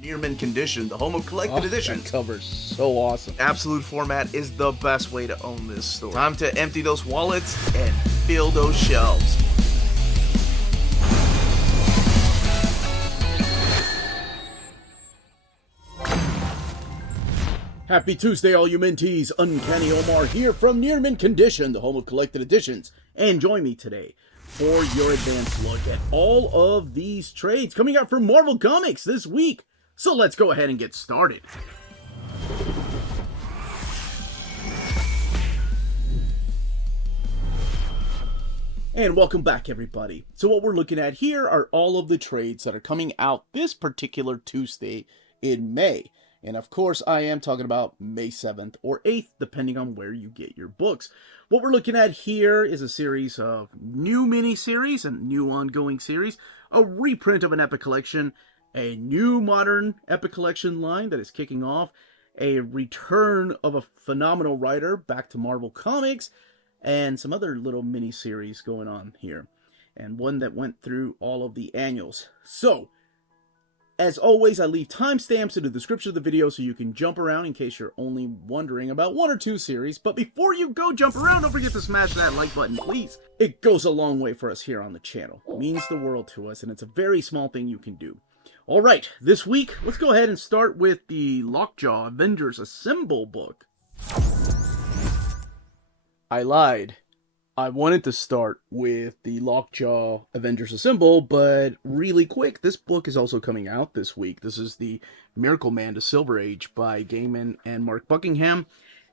Near mint condition, the home of collected editions. That cover's so awesome. Absolute format is the best way to own this store. Time to empty those wallets and fill those shelves. Happy Tuesday, all you minties. Uncanny Omar here from Near Mint Condition, the home of collected editions. And join me today for your advanced look at all of these trades coming out from Marvel Comics this week. So let's go ahead and get started. And welcome back, everybody. So what we're looking at here are all of the trades that are coming out this particular Tuesday in May. And of course, I am talking about May 7th or 8th, depending on where you get your books. What we're looking at here is a series of new miniseries and new ongoing series, a reprint of an epic collection, a new modern epic collection line that is kicking off, a return of a phenomenal writer back to Marvel Comics, and some other little miniseries going on here, and one that went through all of the annuals. So, as always, I leave timestamps in the description of the video so you can jump around in case you're only wondering about one or two series. But before you go jump around, don't forget to smash that like button, please. It goes a long way for us here on the channel. It means the world to us, and it's a very small thing you can do. Alright, this week, let's go ahead and start with the LOCKJAW Avengers Assemble book. I lied. I wanted to start with the LOCKJAW Avengers Assemble, but really quick, this book is also coming out this week. This is the MIRACLEMAN to Silver Age by GAIMAN and Mark Buckingham,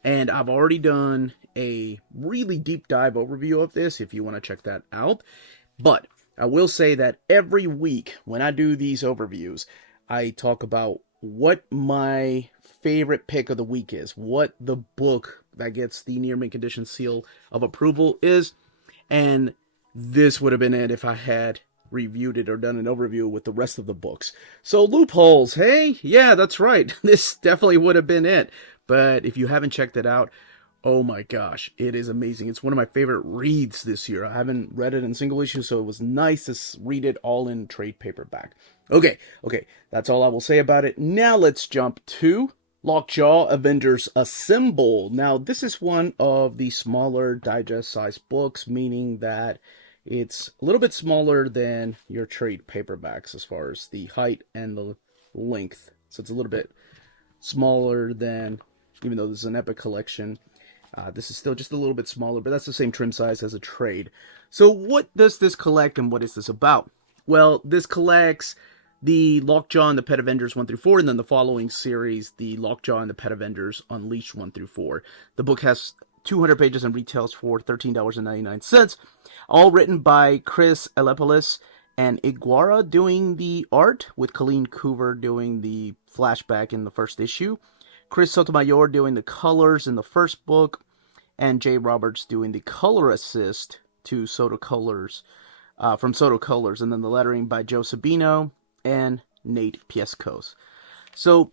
and I've already done a really deep dive overview of this if you want to check that out. But I will say that every week when I do these overviews, I talk about what my favorite pick of the week is, what the book that gets the near mint condition seal of approval is, and this would have been it if I had reviewed it or done an overview with the rest of the books. So loopholes, hey? Yeah, that's right. This definitely would have been it. But if you haven't checked it out, oh my gosh, it is amazing. It's one of my favorite reads this year. I haven't read it in single issue, so it was nice to read it all in trade paperback. Okay, that's all I will say about it. Now let's jump to LOCKJAW Avengers Assemble. Now, this is one of the smaller digest-sized books, meaning that it's a little bit smaller than your trade paperbacks as far as the height and the length. So it's a little bit smaller than, even though this is an epic collection, this is still just a little bit smaller, but that's the same trim size as a trade. So what does this collect and what is this about? Well, this collects the LOCKJAW and the Pet Avengers 1 through 4, and then the following series, the LOCKJAW and the Pet Avengers Unleashed 1 through 4. The book has 200 pages and retails for $13.99, all written by Chris Eliopoulos and Iguara doing the art, with Colleen Coover doing the flashback in the first issue, Chris Sotomayor doing the colors in the first book, and Jay Roberts doing the color assist to Soto Colors, from Soto Colors, and then the lettering by Joe Sabino and Nate Pieskos. So,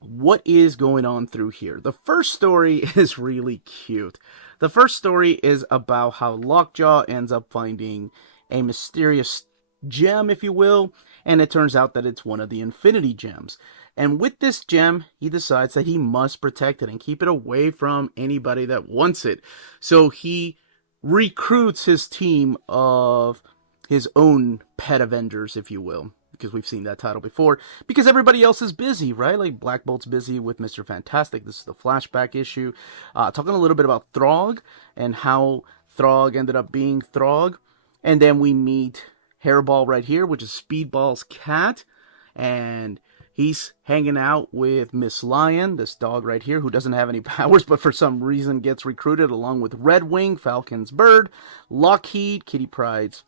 what is going on through here? The first story is really cute. The first story is about how LOCKJAW ends up finding a mysterious gem, if you will, and it turns out that it's one of the Infinity Gems. And with this gem, he decides that he must protect it and keep it away from anybody that wants it. So he recruits his team of his own Pet Avengers, if you will, because we've seen that title before, because everybody else is busy, right? Like Black Bolt's busy with Mr. Fantastic. This is the flashback issue. Talking a little bit about Throg and how Throg ended up being Throg. And then we meet Hairball right here, which is Speedball's cat. And he's hanging out with Miss Lion, this dog right here, who doesn't have any powers, but for some reason gets recruited along with Redwing, Falcon's bird, Lockheed, Kate Pride,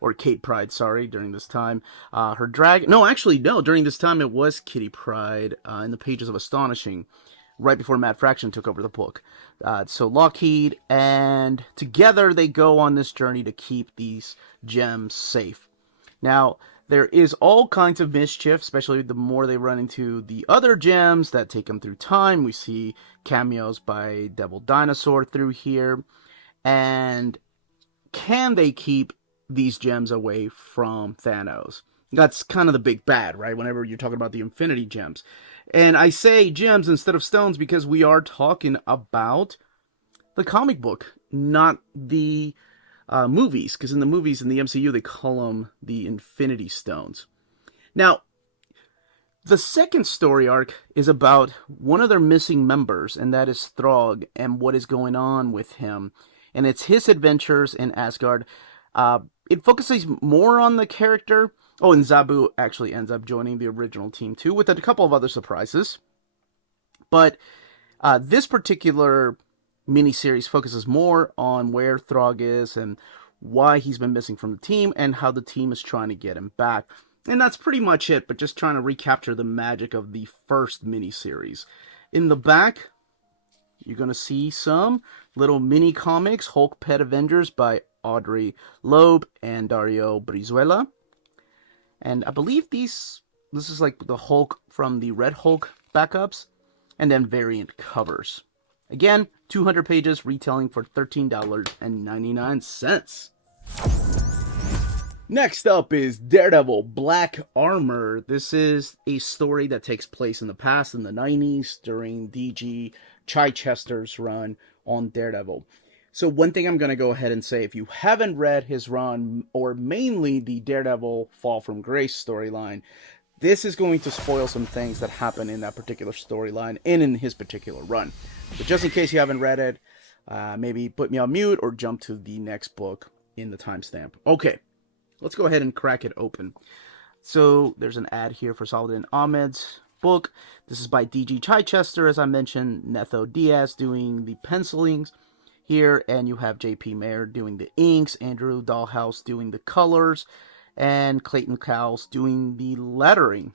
during this time. Her dragon, during this time it was Kitty Pryde in the pages of Astonishing, right before Matt Fraction took over the book. So Lockheed, and together they go on this journey to keep these gems safe. Now, there is all kinds of mischief, especially the more they run into the other gems that take them through time. We see cameos by Devil Dinosaur through here. And can they keep these gems away from Thanos? That's kind of the big bad, right? Whenever you're talking about the Infinity Gems. And I say gems instead of stones because we are talking about the comic book, not the movies. Because in the movies, in the MCU, they call them the Infinity Stones. Now, the second story arc is about one of their missing members, and that is Throg, and what is going on with him. And it's his adventures in Asgard. It focuses more on the character. Oh, and Zabu actually ends up joining the original team too, with a couple of other surprises. But this particular miniseries focuses more on where Throg is and why he's been missing from the team and how the team is trying to get him back. And that's pretty much it, but just trying to recapture the magic of the first miniseries. In the back, you're going to see some little mini comics, Hulk Pet Avengers by Audrey Loeb and Dario Brizuela. And I believe this is like the Hulk from the Red Hulk backups, and then variant covers. Again, 200 pages, retailing for $13.99. Next up is Daredevil Black Armor. This is a story that takes place in the past, in the 90s, during DG Chichester's run on Daredevil. So one thing I'm going to go ahead and say, if you haven't read his run, or mainly the Daredevil Fall from Grace storyline, this is going to spoil some things that happen in that particular storyline and in his particular run. But just in case you haven't read it, maybe put me on mute or jump to the next book in the timestamp. Okay, let's go ahead and crack it open. So there's an ad here for Saladin Ahmed's book. This is by DG Chichester, as I mentioned, Netho Diaz doing the pencilings here, and you have JP Mayer doing the inks, Andrew Dahlhaus doing the colors, and Clayton Cowles doing the lettering.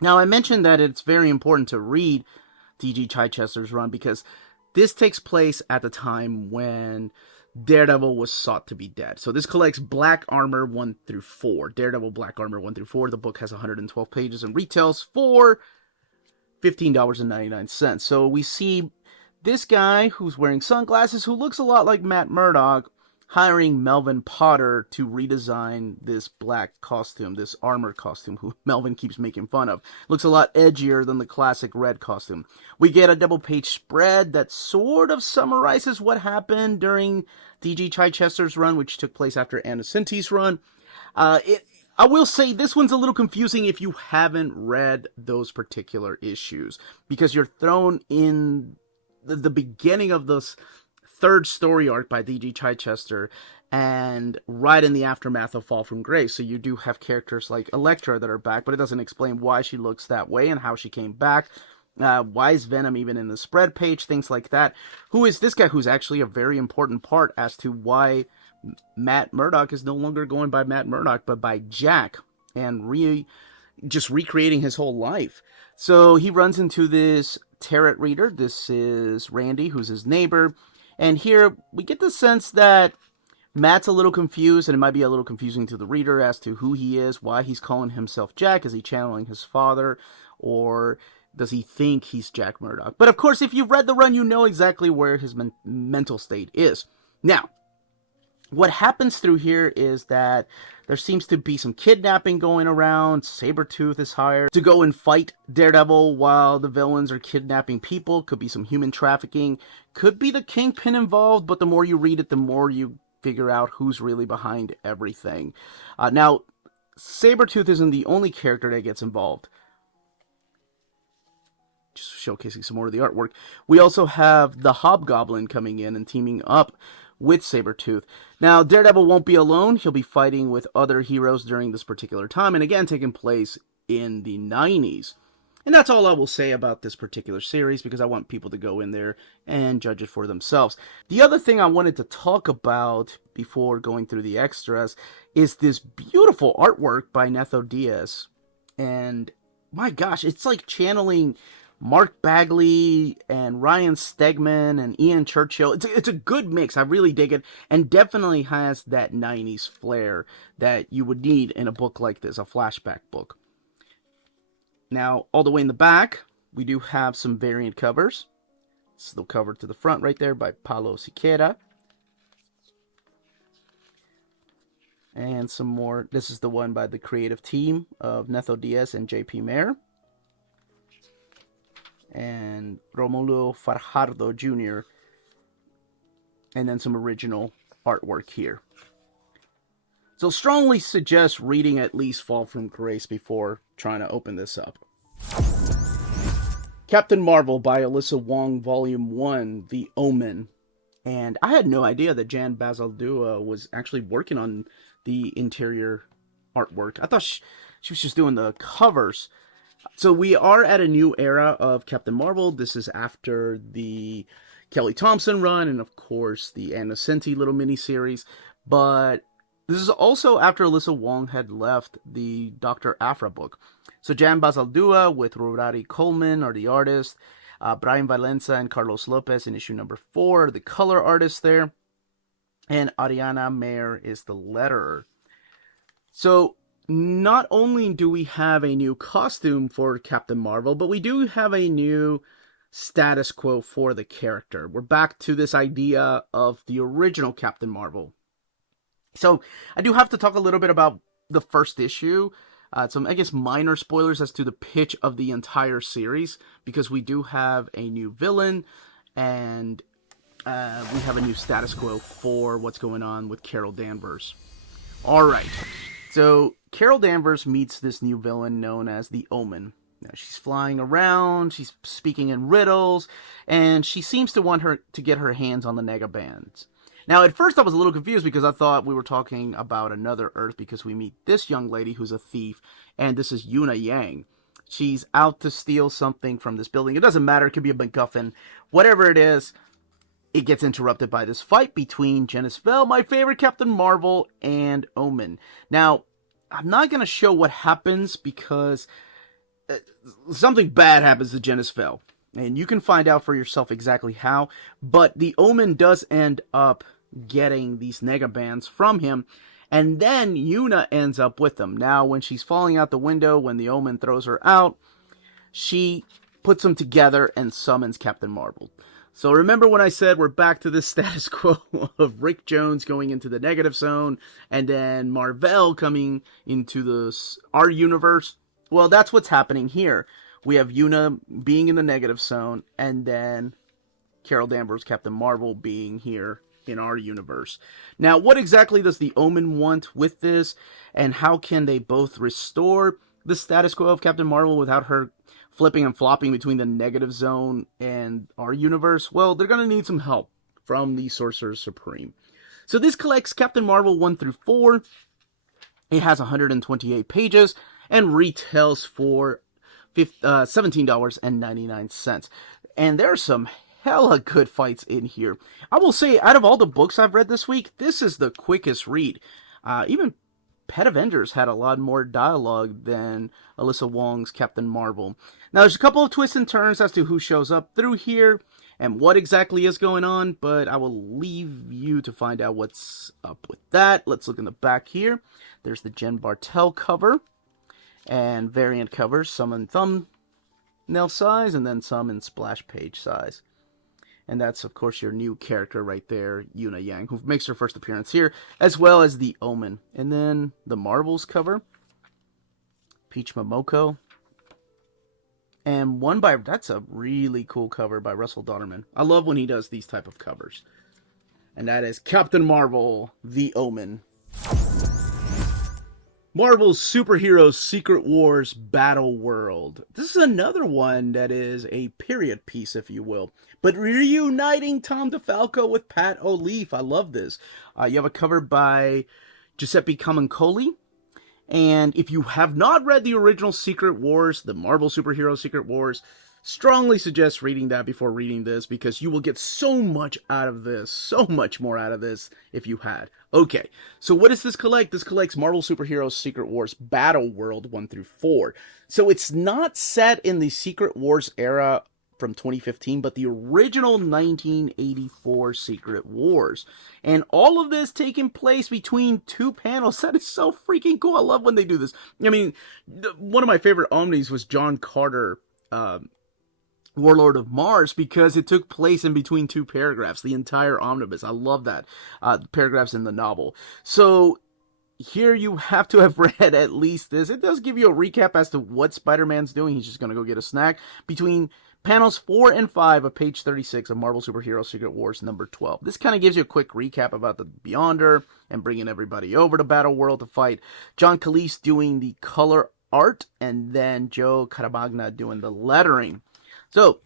Now, I mentioned that it's very important to read DG Chichester's run because this takes place at the time when Daredevil was sought to be dead. So this collects Black Armor 1 through 4. Daredevil Black Armor 1 through 4. The book has 112 pages and retails for $15.99. So we see this guy who's wearing sunglasses, who looks a lot like Matt Murdock, hiring Melvin Potter to redesign this black costume, this armor costume, who Melvin keeps making fun of. Looks a lot edgier than the classic red costume. We get a double-page spread that sort of summarizes what happened during DG Chichester's run, which took place after Anna Cinti's run. I will say this one's a little confusing if you haven't read those particular issues, because you're thrown in the beginning of this third story arc by D.G. Chichester, and right in the aftermath of Fall from Grace. So you do have characters like Elektra that are back, but it doesn't explain why she looks that way and how she came back. Why is Venom even in the spread page? Things like that. Who is this guy who's actually a very important part as to why Matt Murdock is no longer going by Matt Murdock, but by Jack, and just recreating his whole life. So he runs into this tarot reader. This is Randy, who's his neighbor. And here we get the sense that Matt's a little confused, and it might be a little confusing to the reader as to who he is, why he's calling himself Jack. Is he channeling his father, or does he think he's Jack Murdock? But of course, if you've read the run, you know exactly where his mental state is. Now, what happens through here is that there seems to be some kidnapping going around. Sabretooth is hired to go and fight Daredevil while the villains are kidnapping people. Could be some human trafficking. Could be the Kingpin involved, but the more you read it, the more you figure out who's really behind everything. Now, Sabretooth isn't the only character that gets involved. Just showcasing some more of the artwork. We also have the Hobgoblin coming in and teaming up with Sabretooth. Now, Daredevil won't be alone. He'll be fighting with other heroes during this particular time, and again, taking place in the 90s. And that's all I will say about this particular series, because I want people to go in there and judge it for themselves. The other thing I wanted to talk about before going through the extras is this beautiful artwork by Netho Diaz. And my gosh, it's like channeling Mark Bagley and Ryan Stegman and Ian Churchill. It's a good mix. I really dig it, and definitely has that 90s flair that you would need in a book like this, a flashback book. Now, all the way in the back, we do have some variant covers. This is the cover to the front right there by Paulo Siqueira. And some more. This is the one by the creative team of Netho Diaz and JP Mayer. And Romulo Fajardo Jr. And then some original artwork here. So strongly suggest reading at least Fall from Grace before trying to open this up. Captain Marvel by ALYSSA Wong, Volume 1, The Omen. And I had no idea that Jan Bazaldua was actually working on the interior artwork. I thought she was just doing the covers. So we are at a new era of Captain Marvel. This is after the Kelly Thompson run and, of course, the Anna Senti little miniseries. But this is also after ALYSSA Wong had left the Dr. Aphra book. So Jan Bazaldua with Rodari Coleman are the artists. Brian Valenza and Carlos Lopez in issue number 4, the color artists there. And Ariana Mayer is the letterer. So not only do we have a new costume for Captain Marvel, but we do have a new status quo for the character. We're back to this idea of the original Captain Marvel. So I do have to talk a little bit about the first issue. Some, I guess, minor spoilers as to the pitch of the entire series, because we do have a new villain, and we have a new status quo for what's going on with Carol Danvers. Alright, so Carol Danvers meets this new villain known as the Omen. Now, she's flying around, she's speaking in riddles, and she seems to want her to get her hands on the Negabands. Now, at first I was a little confused because I thought we were talking about another Earth, because we meet this young lady who's a thief, and this is Yuna Yang. She's out to steal something from this building. It doesn't matter, it could be a MacGuffin. Whatever it is, it gets interrupted by this fight between Genis-Vell, my favorite Captain Marvel, and Omen. Now, I'm not going to show what happens because something bad happens to Genis-Vell. And you can find out for yourself exactly how. But the Omen does end up getting these Negabands from him, and then Yuna ends up with them. Now, when she's falling out the window, when the Omen throws her out, she puts them together and summons Captain Marvel. So remember when I said we're back to this status quo of Rick Jones going into the negative zone, and then Mar-Vell coming into our universe? Well, that's what's happening here. We have Yuna being in the negative zone, and then Carol Danvers, Captain Marvel, being here in our universe. Now, what exactly does the Omen want with this, and how can they both restore the status quo of Captain Marvel without her flipping and flopping between the negative zone and our universe? Well, they're going to need some help from the Sorcerer Supreme. So this collects Captain Marvel 1 through 4. It has 128 pages and retails for $17.99. And there are some hella good fights in here. I will say, out of all the books I've read this week, this is the quickest read. Even Pet Avengers had a lot more dialogue than ALYSSA Wong's Captain Marvel. Now, there's a couple of twists and turns as to who shows up through here and what exactly is going on, but I will leave you to find out what's up with that. Let's look in the back here. There's the Jen Bartel cover and variant covers, some in thumbnail size and then some in splash page size. And that's, of course, your new character right there, Yuna Yang, who makes her first appearance here, as well as the Omen. And then the Marvels cover, Peach Momoko. And one by, that's a really cool cover by Russell Donnerman. I love when he does these type of covers. And that is Captain Marvel, The Omen. Marvel's Superheroes Secret Wars Battle World. This is another one that is a period piece, if you will. But reuniting Tom DeFalco with Pat O'Leaf. I love this. You have a cover by Giuseppe Camuncoli. And if you have not read the original Secret Wars, the Marvel Superheroes Secret Wars, strongly suggest reading that before reading this, because you will get so much out of this, so much more out of this if you had. Okay, so what does this collect? This collects Marvel Superheroes Secret Wars Battle World 1 through 4. So it's not set in the Secret Wars era from 2015, but the original 1984 Secret Wars. And all of this taking place between two panels. That is so freaking cool. I love when they do this. I mean, one of my favorite omnis was John Carter, Warlord of Mars, because it took place in between two paragraphs, the entire omnibus. I love that. Paragraphs in the novel. So here you have to have read at least this. It does give you a recap as to what Spider-Man's doing. He's just going to go get a snack between panels 4 and 5 of page 36 of Marvel Superhero Secret Wars number 12. This kind of gives you a quick recap about the Beyonder and bringing everybody over to Battleworld to fight. John Cleese doing the color art, and then Joe Caramagna doing the lettering. So,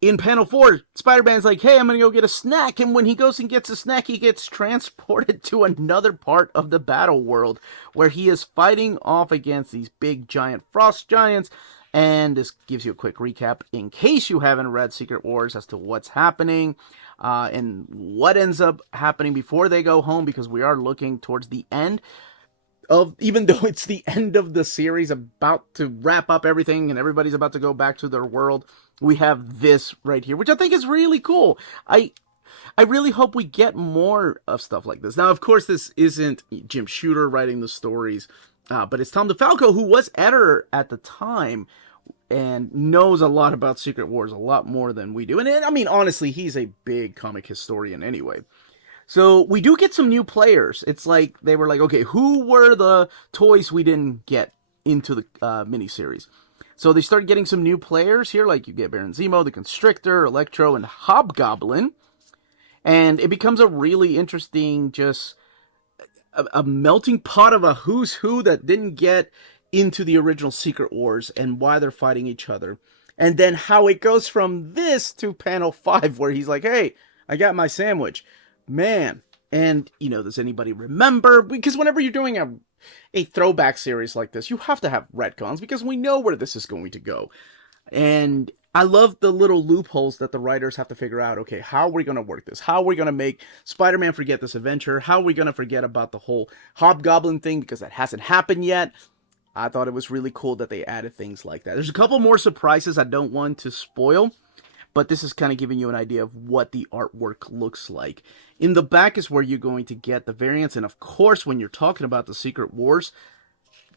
in panel 4, Spider-Man's like, hey, I'm going to go get a snack. And when he goes and gets a snack, he gets transported to another part of the battle world where he is fighting off against these big giant frost giants. And this gives you a quick recap in case you haven't read Secret Wars as to what's happening and what ends up happening before they go home, because we are looking towards the end of, even though it's the end of the series, about to wrap up everything and everybody's about to go back to their world, we have this right here, which I think is really cool. I really hope we get more of stuff like this. Now, of course, this isn't Jim Shooter writing the stories, but it's Tom DeFalco, who was editor at the time and knows a lot about Secret Wars, a lot more than we do. And I mean, honestly, he's a big comic historian anyway. So we do get some new players. It's like they were like, okay, who were the toys we didn't get into the miniseries? So they started getting some new players here, like you get Baron Zemo, the Constrictor, Electro, and Hobgoblin. And it becomes a really interesting, just a melting pot of a who's who that didn't get into the original Secret Wars and why they're fighting each other. And then how it goes from this to panel 5, where he's like, hey, I got my sandwich. Man. And, you know, does anybody remember? Because whenever you're doing a throwback series like this, you have to have retcons because we know where this is going to go. And I love the little loopholes that the writers have to figure out. Okay, how are we going to work this? How are we going to make Spider-Man forget this adventure? How are we going to forget about the whole Hobgoblin thing, because that hasn't happened yet? I thought it was really cool that they added things like that. There's a couple more surprises I don't want to spoil, but this is kind of giving you an idea of what the artwork looks like. In the back is where you're going to get the variants, and of course, when you're talking about the Secret Wars,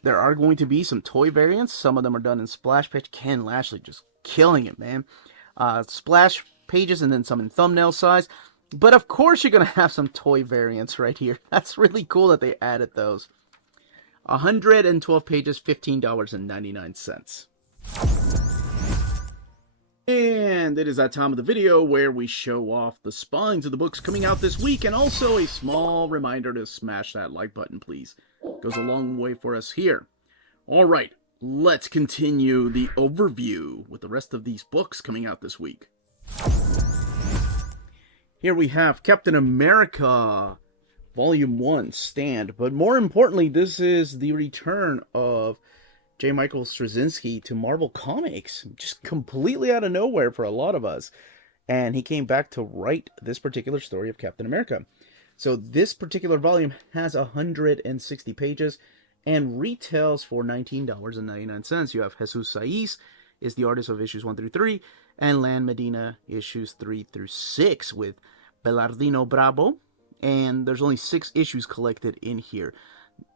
there are going to be some toy variants. Some of them are done in splash page. Ken Lashley just killing it, man. Splash pages and then some in thumbnail size. But of course, you're going to have some toy variants right here. That's really cool that they added those. 112 pages, $15.99. And it is that time of the video where we show off the spines of the books coming out this week, and also a small reminder to smash that like button, please. It goes a long way for us here. Alright, let's continue the overview with the rest of these books coming out this week. Here we have Captain America, Volume 1, Stand. But more importantly, this is the return of J. Michael Straczynski to Marvel Comics, just completely out of nowhere for a lot of us. And he came back to write this particular story of Captain America. So this particular volume has 160 pages and retails for $19.99. You have Jesus Saiz is the artist of issues 1 through 3, and Lan Medina issues 3 through 6 with Belardino Bravo. And there's only 6 issues collected in here.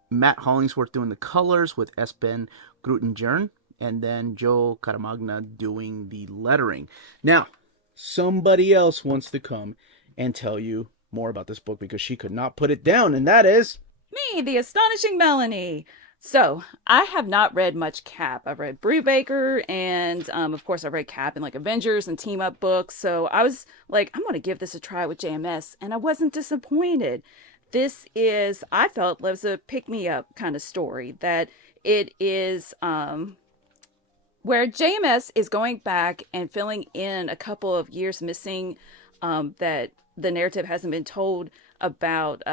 Matt Hollingsworth doing the colors with Espen Grutengern, and then Joe Caramagna doing the lettering. Now, somebody else wants to come and tell you more about this book because she could not put it down, and that is me, the astonishing Melanie. So, I have not read much Cap. I've read Brubaker, and of course I've read Cap in like Avengers and team-up books. So I was like, I'm going to give this a try with JMS, and I wasn't disappointed. This is, I felt, was a pick-me-up kind of story. That it is where JMS is going back and filling in a couple of years missing, that the narrative hasn't been told about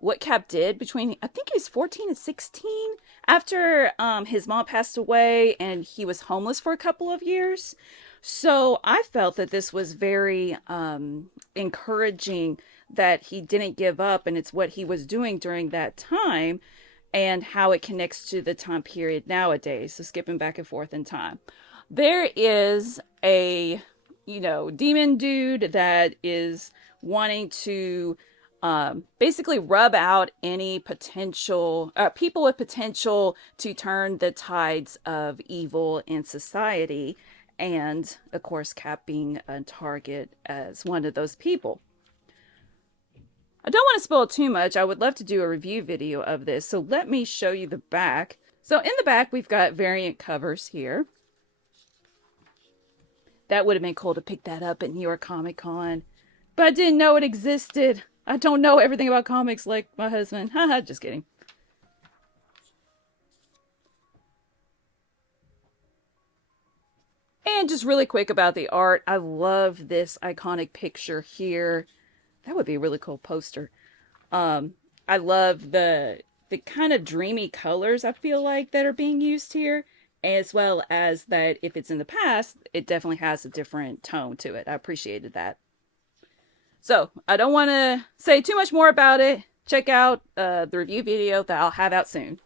what Cap did between, I think he was 14 and 16, after his mom passed away and he was homeless for a couple of years. So I felt that this was very encouraging, that he didn't give up, and it's what he was doing during that time and how it connects to the time period nowadays. So skipping back and forth in time. There is a, demon dude that is wanting to basically rub out any potential people with potential to turn the tides of evil in society, and of course Cap being a target as one of those people. I don't want to spoil too much. I would love to do a review video of this, so let me show you the back. So in the back, we've got variant covers here. That would have been cool to pick that up at New York Comic Con, but I didn't know it existed. I don't know everything about comics like my husband. Haha, just kidding. And just really quick about the art, I love this iconic picture here. That would be a really cool poster. I love the kind of dreamy colors I feel like that are being used here, as well as that if it's in the past, it definitely has a different tone to it. I appreciated that. So I don't want to say too much more about it. Check out the review video that I'll have out soon.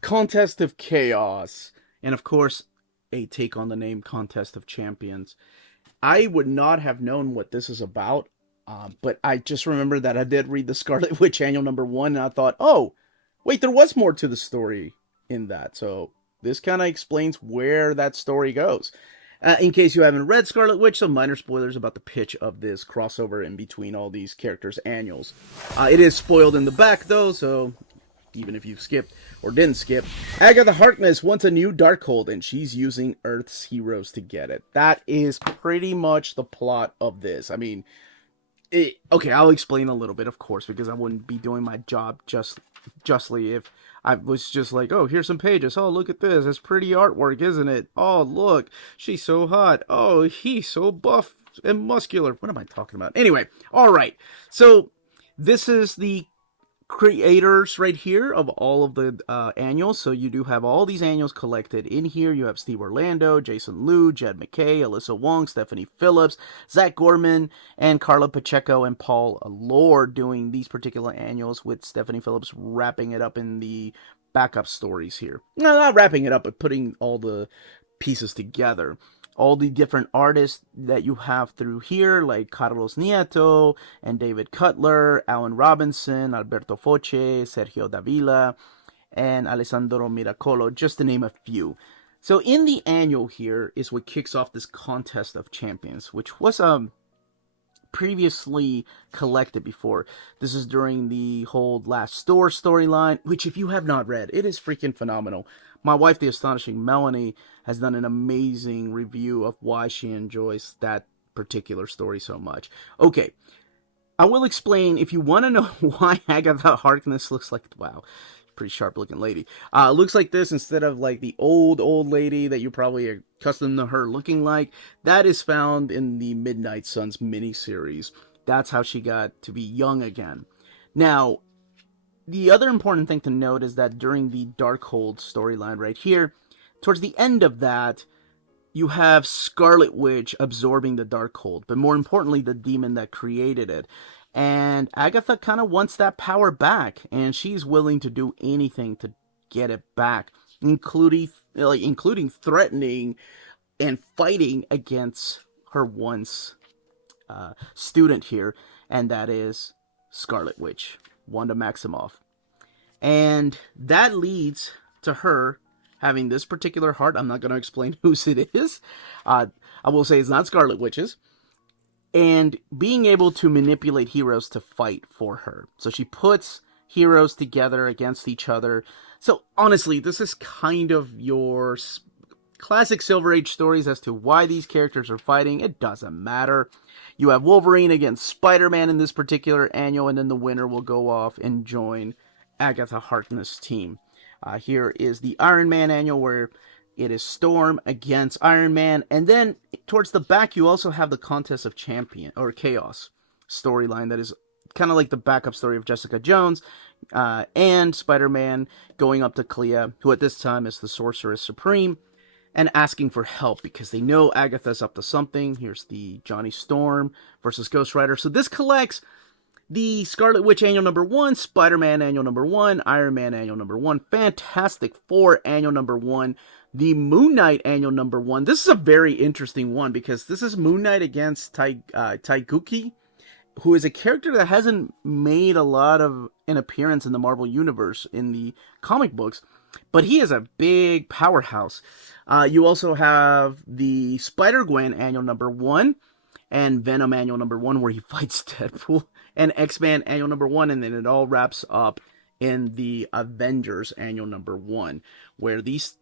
Contest of Chaos. And of course, a take on the name Contest of Champions. I would not have known what this is about, but I just remember that I did read the Scarlet Witch Annual number 1, and I thought, oh, wait, there was more to the story in that. So this kind of explains where that story goes. In case you haven't read Scarlet Witch, some minor spoilers about the pitch of this crossover in between all these characters' annuals. It is spoiled in the back, though, so even if you've skipped or didn't skip, Agatha Harkness wants a new Darkhold, and she's using Earth's heroes to get it. That is pretty much the plot of this. I mean, okay, I'll explain a little bit, of course, because I wouldn't be doing my job justly if I was just like, oh, here's some pages. Oh, look at this. It's pretty artwork, isn't it? Oh, look, she's so hot. Oh, he's so buff and muscular. What am I talking about? Anyway, all right. So this is the creators right here of all of the annuals. So you do have all these annuals collected in here. You have Steve Orlando, Jason Liu, Jed McKay, Alyssa Wong, Stephanie Phillips, Zach Gorman, and Carla Pacheco and Paul Lord doing these particular annuals, with Stephanie Phillips wrapping it up in the backup stories here. No, not wrapping it up, but putting all the pieces together. All the different artists that you have through here, like Carlos Nieto and David Cutler, Alan Robinson, Alberto Foche, Sergio Davila, and Alessandro Miracolo, just to name a few. So in the annual here is what kicks off this Contest of Champions, which was previously collected before. This is during the whole Last Store storyline, which if you have not read, it is freaking phenomenal. My wife, the astonishing Melanie, has done an amazing review of why she enjoys that particular story so much. Okay, I will explain if you want to know why Agatha Harkness looks like, wow, pretty sharp looking lady. Looks like this instead of like the old lady that you probably are accustomed to her looking like. That is found in the Midnight Suns miniseries. That's how she got to be young again. Now, the other important thing to note is that during the Darkhold storyline right here, towards the end of that, you have Scarlet Witch absorbing the Darkhold, but more importantly, the demon that created it. And Agatha kind of wants that power back, and she's willing to do anything to get it back, including threatening and fighting against her once student here, and that is Scarlet Witch, Wanda Maximoff. And that leads to her having this particular heart. I'm not going to explain whose it is. I will say it's not Scarlet Witch's. And being able to manipulate heroes to fight for her. So she puts heroes together against each other. So honestly, this is kind of your classic Silver Age stories as to why these characters are fighting. It doesn't matter. You have Wolverine against Spider-Man in this particular annual, and then the winner will go off and join Agatha Harkness' team. Here is the Iron Man annual, where it is Storm against Iron Man. And then towards the back, you also have the Contest of Chaos storyline that is kind of like the backup story of Jessica Jones and Spider-Man going up to Clea, who at this time is the Sorceress Supreme, and asking for help because they know Agatha's up to something. Here's the Johnny Storm versus Ghost Rider. So this collects the Scarlet Witch Annual number 1, Spider-Man Annual number 1, Iron Man Annual number 1, Fantastic Four Annual number 1, the Moon Knight Annual number 1. This is a very interesting one because this is Moon Knight against Taikuki, who is a character that hasn't made a lot of an appearance in the Marvel Universe in the comic books, but he is a big powerhouse. You also have the Spider-Gwen Annual number 1, and Venom Annual number 1 where he fights Deadpool, and X-Men Annual number 1, and then it all wraps up in the Avengers Annual number 1, where these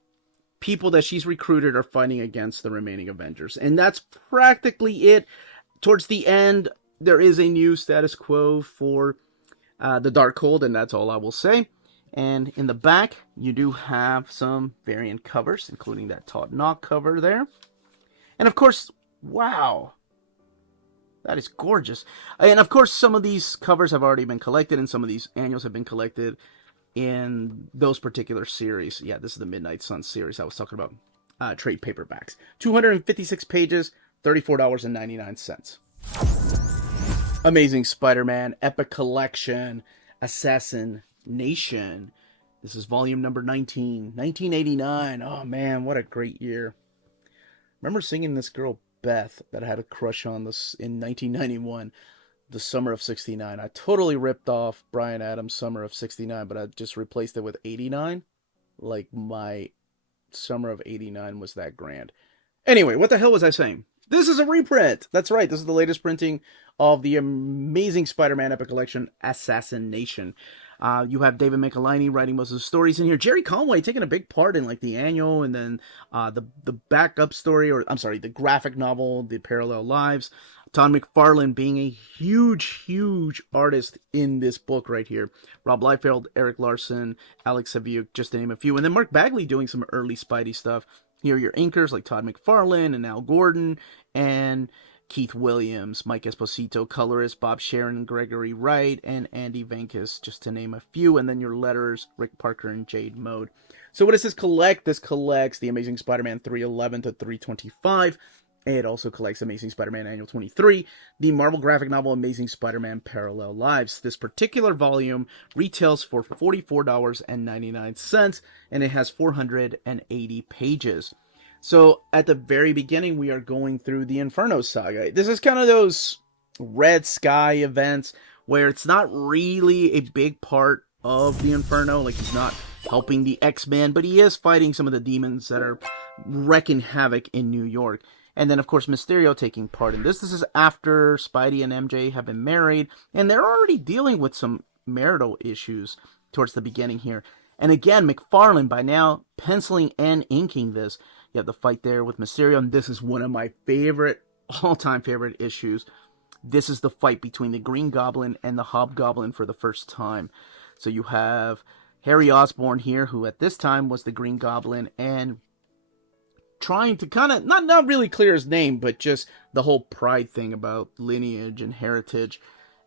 people that she's recruited are fighting against the remaining Avengers. And that's practically it. Towards the end, there is a new status quo for the Darkhold, and that's all I will say. And in the back, you do have some variant covers, including that Todd Knock cover there. And of course, wow, that is gorgeous. And of course, some of these covers have already been collected, and some of these annuals have been collected in those particular series. Yeah, this is the Midnight Sun series I was talking about. Trade paperbacks. 256 pages, $34.99. Amazing Spider-Man, Epic Collection, Assassin Nation. This is volume number 19, 1989. Oh man, what a great year. Remember singing this girl, Beth, that I had a crush on this in 1991. The Summer of 69. I totally ripped off Bryan Adams' Summer of 69, but I just replaced it with 89. Like, my Summer of 89 was that grand. Anyway, what the hell was I saying? This is a reprint! That's right, this is the latest printing of the Amazing Spider-Man Epic Collection, Assassin Nation. You have David Michelinie writing most of the stories in here. Jerry Conway taking a big part in, like, the annual, and then the backup story, or, I'm sorry, the graphic novel, The Parallel Lives. Todd McFarlane being a huge, huge artist in this book right here. Rob Liefeld, Eric Larson, Alex Saviuk, just to name a few. And then Mark Bagley doing some early Spidey stuff. Here are your inkers like Todd McFarlane and Al Gordon and Keith Williams, Mike Esposito, colorist, Bob Sharon, Gregory Wright, and Andy Venkis, just to name a few. And then your letters, Rick Parker and Jade Mode. So what does this collect? This collects the Amazing Spider-Man 311 to 325. It also collects Amazing Spider-Man Annual 23, the Marvel graphic novel Amazing Spider-Man Parallel Lives. This particular volume retails for $44.99, and it has 480 pages. So, at the very beginning, we are going through the Inferno Saga. This is kind of those Red Sky events where it's not really a big part of the Inferno. Like, he's not helping the X-Men, but he is fighting some of the demons that are wreaking havoc in New York. And then, of course, Mysterio taking part in this. This is after Spidey and MJ have been married, and they're already dealing with some marital issues towards the beginning here. And again, McFarlane, by now, penciling and inking this. You have the fight there with Mysterio, and this is one of my favorite, all-time favorite issues. This is the fight between the Green Goblin and the Hobgoblin for the first time. So you have Harry Osborn here, who at this time was the Green Goblin, and trying to kind of, not really clear his name, but just the whole pride thing about lineage and heritage,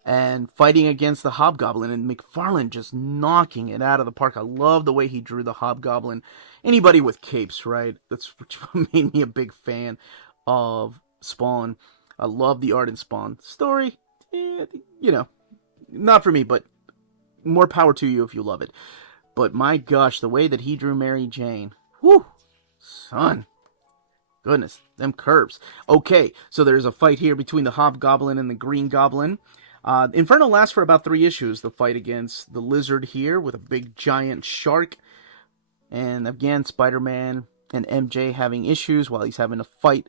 and fighting against the Hobgoblin, and McFarlane just knocking it out of the park. I love the way he drew the Hobgoblin. Anybody with capes, right? That's what made me a big fan of Spawn. I love the art in Spawn. Story, not for me, but more power to you if you love it. But my gosh, the way that he drew Mary Jane, whew, son. Goodness, them curves. Okay, so there's a fight here between the Hobgoblin and the Green Goblin. Inferno lasts for about 3 issues. The fight against the Lizard here with a big giant shark. And again, Spider-Man and MJ having issues while he's having to fight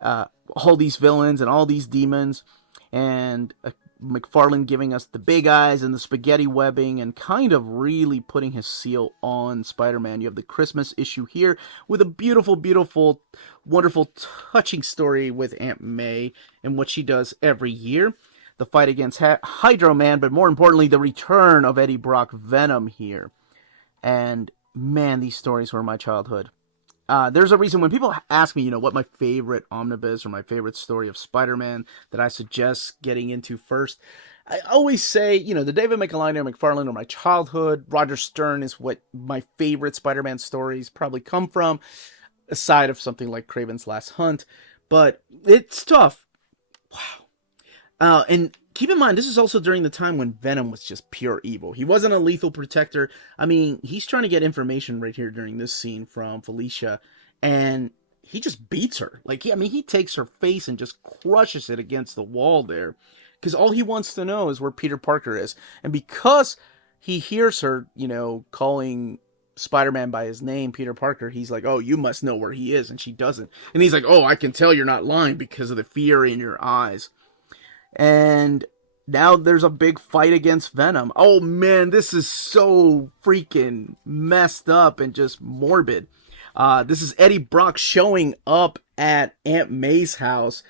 all these villains and all these demons. And McFarlane giving us the big eyes and the spaghetti webbing and kind of really putting his seal on Spider-Man. You have the Christmas issue here with a beautiful, beautiful, wonderful, touching story with Aunt May and what she does every year. The fight against Hydro Man, but more importantly, the return of Eddie Brock Venom here. And man, these stories were my childhood. There's a reason when people ask me, what my favorite omnibus or my favorite story of Spider-Man that I suggest getting into first, I always say, the David Michelinie and McFarlane are my childhood. Roger Stern is what my favorite Spider-Man stories probably come from, aside of something like Kraven's Last Hunt. But it's tough. Wow. And keep in mind, this is also during the time when Venom was just pure evil. He wasn't a lethal protector. I mean, he's trying to get information right here during this scene from Felicia, and he just beats her. He takes her face and just crushes it against the wall there, because all he wants to know is where Peter Parker is. And because he hears her, calling Spider-Man by his name, Peter Parker, he's like, oh, you must know where he is, and she doesn't. And he's like, oh, I can tell you're not lying because of the fear in your eyes. And now there's a big fight against Venom. Oh man, this is so freaking messed up and just morbid. This is Eddie Brock showing up at Aunt May's house,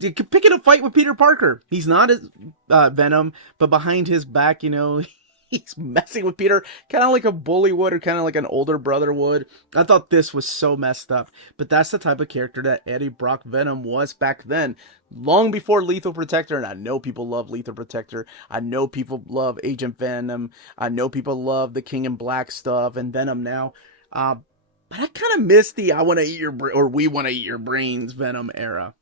picking a fight with Peter Parker. He's not as Venom, but behind his back, he's messing with Peter, kind of like a bully would, or kind of like an older brother would. I thought this was so messed up, but that's the type of character that Eddie Brock Venom was back then, long before Lethal Protector. And I know people love Lethal Protector. I know people love Agent Venom. I know people love the King in Black stuff and Venom now. But I kind of miss the I want to eat your or we want to eat your brains Venom era.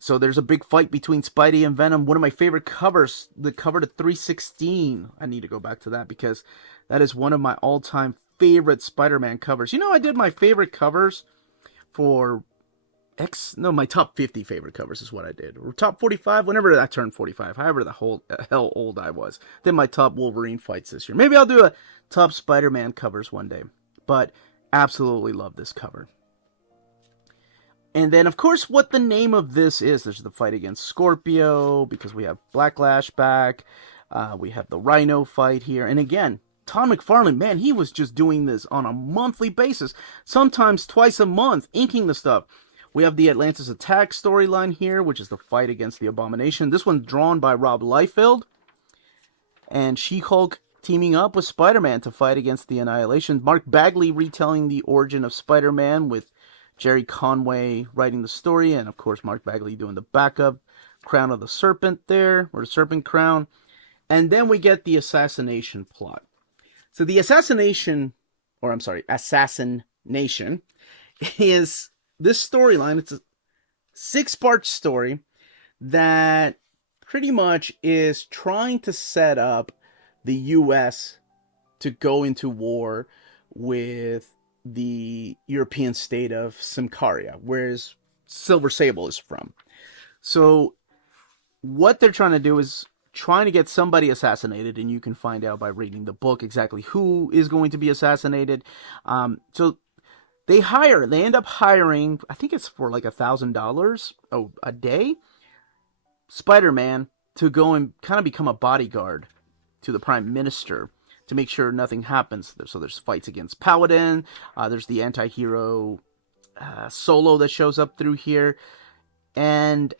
So there's a big fight between Spidey and Venom. One of my favorite covers, the cover to 316. I need to go back to that because that is one of my all-time favorite Spider-Man covers. I did my favorite covers for my top 50 favorite covers is what I did. Or top 45, whenever I turned 45, however the hell old I was. Then my top Wolverine fights this year. Maybe I'll do a top Spider-Man covers one day. But absolutely love this cover. And then, of course, what the name of this is. There's the fight against Scorpio, because we have Black Lash back. We have the Rhino fight here. And again, Todd McFarlane, man, he was just doing this on a monthly basis. Sometimes twice a month, inking the stuff. We have the Atlantis Attack storyline here, which is the fight against the Abomination. This one's drawn by Rob Liefeld. And She-Hulk teaming up with Spider-Man to fight against the Annihilation. Mark Bagley retelling the origin of Spider-Man with Jerry Conway writing the story, and of course Mark Bagley doing the backup. Crown of the Serpent there, or the Serpent Crown. And then we get the assassination plot. So the assassination is this storyline. It's a 6-part story that pretty much is trying to set up the U.S. to go into war with the European state of Symkaria, whereas Silver Sable is from. So what they're trying to do is trying to get somebody assassinated, and you can find out by reading the book exactly who is going to be assassinated. So they end up hiring, I think it's for like $1,000 a day, Spider-Man to go and kind of become a bodyguard to the Prime Minister, to make sure nothing happens. So there's fights against Paladin. There's the anti-hero Solo that shows up through here. And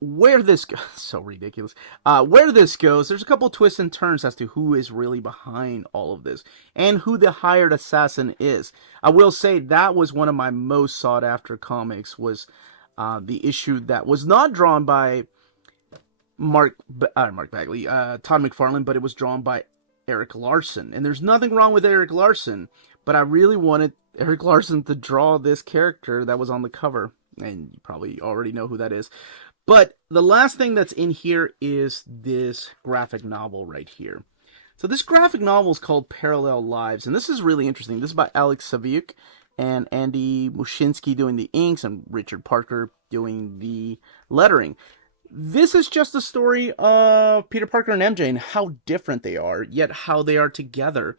where this goes, so ridiculous. Where this goes, there's a couple twists and turns as to who is really behind all of this and who the hired assassin is. I will say that was one of my most sought after comics, was the issue that was not drawn by Mark Bagley, Todd McFarlane, but it was drawn by Eric Larson. And there's nothing wrong with Eric Larson, but I really wanted Eric Larson to draw this character that was on the cover, and you probably already know who that is. But the last thing that's in here is this graphic novel right here. So this graphic novel is called Parallel Lives, and this is really interesting. This is by Alex Saviuk and Andy Mushinsky doing the inks and Richard Parker doing the lettering. This is just a story of Peter Parker and MJ and how different they are, yet how they are together.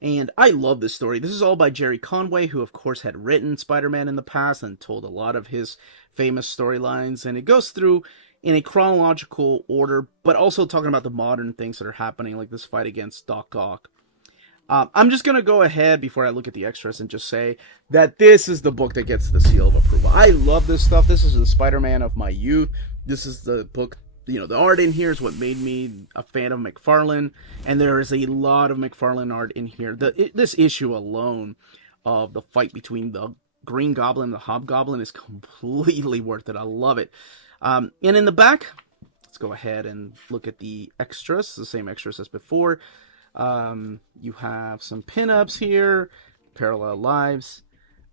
And I love this story. This is all by Jerry Conway, who of course had written Spider-Man in the past and told a lot of his famous storylines. And it goes through in a chronological order, but also talking about the modern things that are happening, like this fight against Doc Ock. I'm just going to go ahead before I look at the extras and just say that this is the book that gets the seal of approval. I love this stuff. This is the Spider-Man of my youth. This is the book, the art in here is what made me a fan of McFarlane. And there is a lot of McFarlane art in here. This issue alone of the fight between the Green Goblin and the Hobgoblin is completely worth it. I love it. And in the back, let's go ahead and look at the extras. The same extras as before. You have some pinups here, Parallel Lives.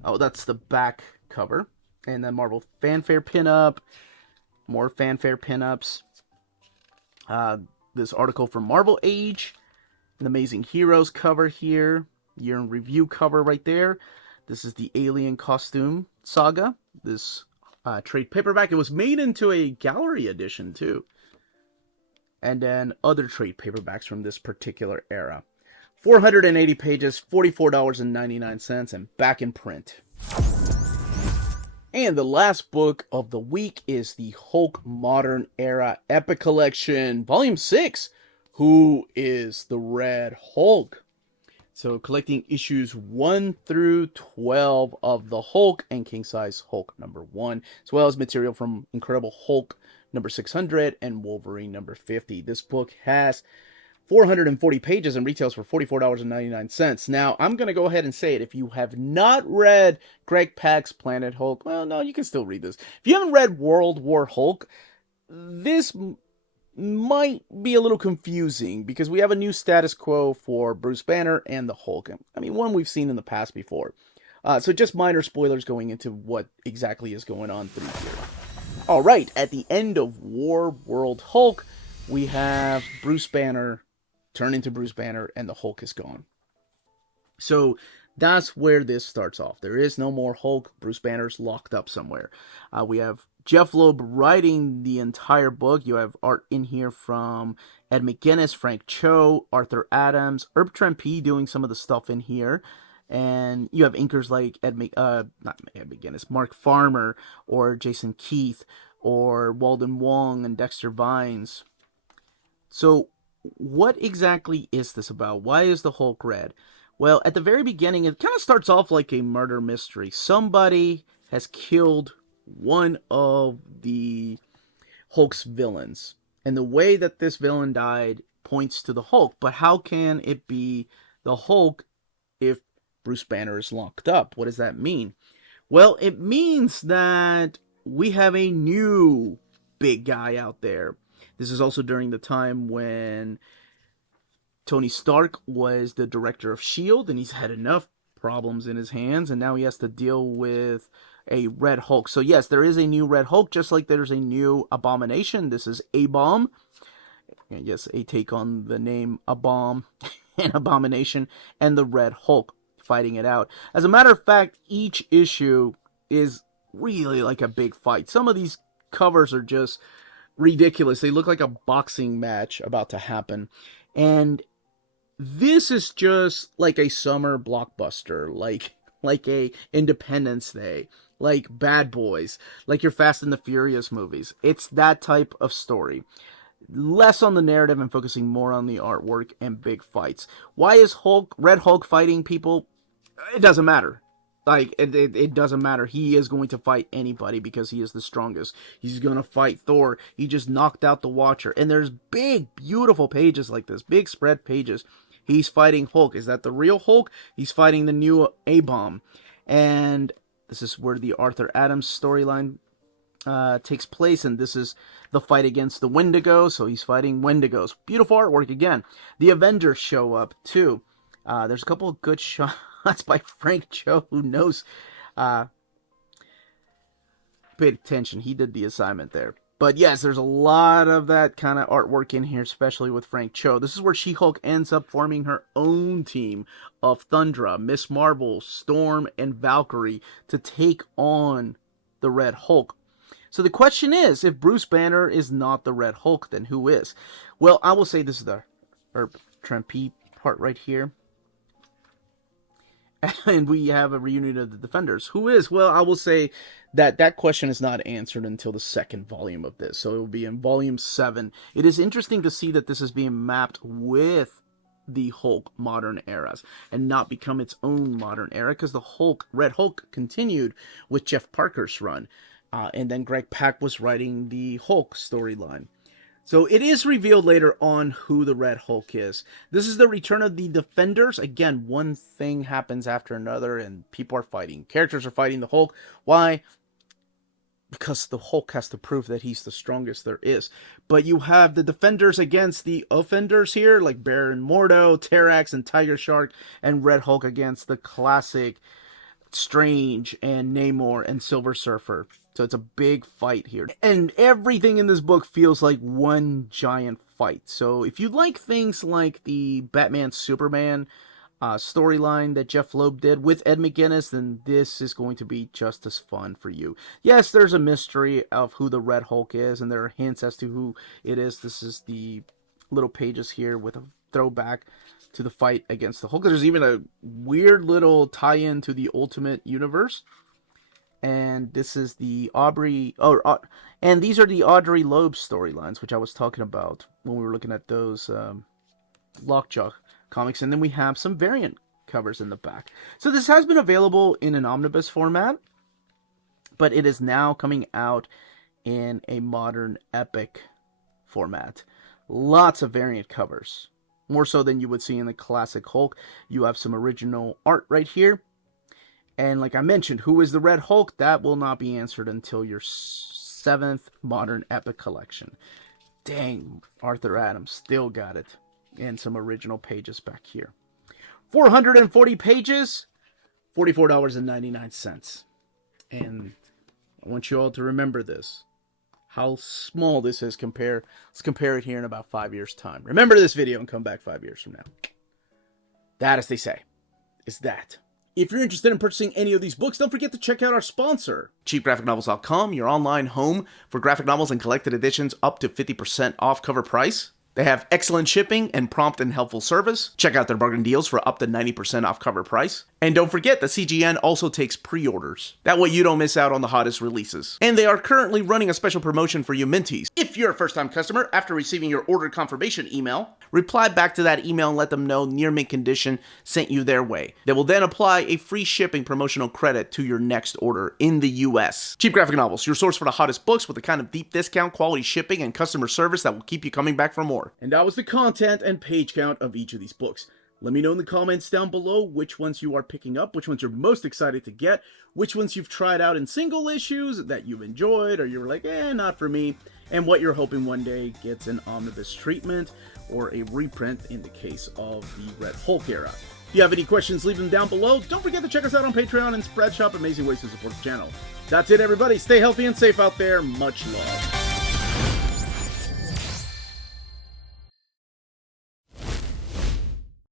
Oh, that's the back cover. And then Marvel Fanfare pinup, more Fanfare pinups. This article from Marvel Age, an Amazing Heroes cover here, year in review cover right there. This is the Alien Costume Saga, this trade paperback. It was made into a gallery edition too. And then other trade paperbacks from this particular era. 480 pages, $44.99, and back in print. And the last book of the week is the Hulk Modern Era Epic Collection, Volume 6, Who is the Red Hulk? So collecting issues 1 through 12 of the Hulk and King Size Hulk number 1, as well as material from Incredible Hulk number 600 and Wolverine number 50. This book has 440 pages and retails for $44.99. Now, I'm going to go ahead and say it. If you have not read Greg Pak's Planet Hulk, well, no, you can still read this. If you haven't read World War Hulk, this might be a little confusing because we have a new status quo for Bruce Banner and the Hulk. I mean, one we've seen in the past before. So just minor spoilers going into what exactly is going on through here. All right, at the end of War World Hulk, we have Bruce Banner turn into Bruce Banner, and the Hulk is gone. So that's where this starts off. There is no more Hulk. Bruce Banner's locked up somewhere. We have Jeff Loeb writing the entire book. You have art in here from Ed McGuinness, Frank Cho, Arthur Adams, Herb Trampe doing some of the stuff in here. And you have inkers like not Ed McGuinness, Mark Farmer, or Jason Keith, or Walden Wong and Dexter Vines. So what exactly is this about? Why is the Hulk red? Well, at the very beginning, it kind of starts off like a murder mystery. Somebody has killed one of the Hulk's villains. And the way that this villain died points to the Hulk. But how can it be the Hulk if Bruce Banner is locked up? What does that mean? Well, it means that we have a new big guy out there. This is also during the time when Tony Stark was the director of S.H.I.E.L.D. and he's had enough problems in his hands, and now he has to deal with a Red Hulk. So yes, there is a new Red Hulk, just like there's a new Abomination. This is A-Bomb. Yes, a take on the name A-Bomb and Abomination, and the Red Hulk fighting it out. As a matter of fact, each issue is really like a big fight. Some of these covers are just ridiculous. They look like a boxing match about to happen. And this is just like a summer blockbuster, like a Independence Day, like Bad Boys, like your Fast and the Furious movies. It's that type of story. Less on the narrative and focusing more on the artwork and big fights. Why is Red Hulk fighting people? It doesn't matter. Like, it doesn't matter. He is going to fight anybody because he is the strongest. He's going to fight Thor. He just knocked out the Watcher. And there's big, beautiful pages like this. Big spread pages. He's fighting Hulk. Is that the real Hulk? He's fighting the new A-Bomb. And this is where the Arthur Adams storyline takes place. And this is the fight against the Wendigo. So he's fighting Wendigos. Beautiful artwork again. The Avengers show up too. There's a couple of good shots by Frank Cho, who knows. Paid attention. He did the assignment there. But yes, there's a lot of that kind of artwork in here, especially with Frank Cho. This is where She-Hulk ends up forming her own team of Thundra, Miss Marvel, Storm, and Valkyrie to take on the Red Hulk. So the question is, if Bruce Banner is not the Red Hulk, then who is? Well, I will say this is the Herb Trampe part right here. And we have a reunion of the Defenders. Who is? Well, I will say that question is not answered until the second volume of this. So it will be in volume 7. It is interesting to see that this is being mapped with the Hulk modern eras and not become its own modern era, because the Red Hulk continued with Jeff Parker's run. And then Greg Pak was writing the Hulk storyline. So it is revealed later on who the Red Hulk is. This is the return of the Defenders. Again, one thing happens after another and people are fighting. Characters are fighting the Hulk. Why? Because the Hulk has to prove that he's the strongest there is. But you have the Defenders against the Offenders here, like Baron Mordo, Terrax, and Tiger Shark, and Red Hulk against the classic Strange and Namor and Silver Surfer. So it's a big fight here. And everything in this book feels like one giant fight. So if you like things like the Batman Superman storyline that Jeff Loeb did with Ed McGuinness, then this is going to be just as fun for you. Yes, there's a mystery of who the Red Hulk is, and there are hints as to who it is. This is the little pages here with a throwback to the fight against the Hulk. There's even a weird little tie-in to the Ultimate Universe. And this is the and these are the Audrey Loeb storylines, which I was talking about when we were looking at those LOCKJAW comics. And then we have some variant covers in the back. So this has been available in an omnibus format, but it is now coming out in a modern epic format. Lots of variant covers. More so than you would see in the classic Hulk. You have some original art right here. And like I mentioned, who is the Red Hulk? That will not be answered until your 7th Modern Epic Collection. Dang, Arthur Adams still got it. And some original pages back here. 440 pages, $44.99. And I want you all to remember this. How small this is compared. Let's compare it here in about 5 years' time. Remember this video and come back 5 years from now. That, as they say, is that. If you're interested in purchasing any of these books, don't forget to check out our sponsor, CheapGraphicNovels.com, your online home for graphic novels and collected editions up to 50% off cover price. They have excellent shipping and prompt and helpful service. Check out their bargain deals for up to 90% off cover price. And don't forget that CGN also takes pre-orders. That way you don't miss out on the hottest releases. And they are currently running a special promotion for you Minties. If you're a first-time customer, after receiving your order confirmation email, reply back to that email and let them know Near Mint Condition sent you their way. They will then apply a free shipping promotional credit to your next order in the US. Cheap Graphic Novels, your source for the hottest books with the kind of deep discount, quality shipping, and customer service that will keep you coming back for more. And that was the content and page count of each of these books. Let me know in the comments down below which ones you are picking up, which ones you're most excited to get, which ones you've tried out in single issues that you've enjoyed, or you were like, not for me, and what you're hoping one day gets an omnibus treatment or a reprint in the case of the Red Hulk era. If you have any questions, leave them down below. Don't forget to check us out on Patreon and Spreadshop, amazing ways to support the channel. That's it, everybody. Stay healthy and safe out there. Much love.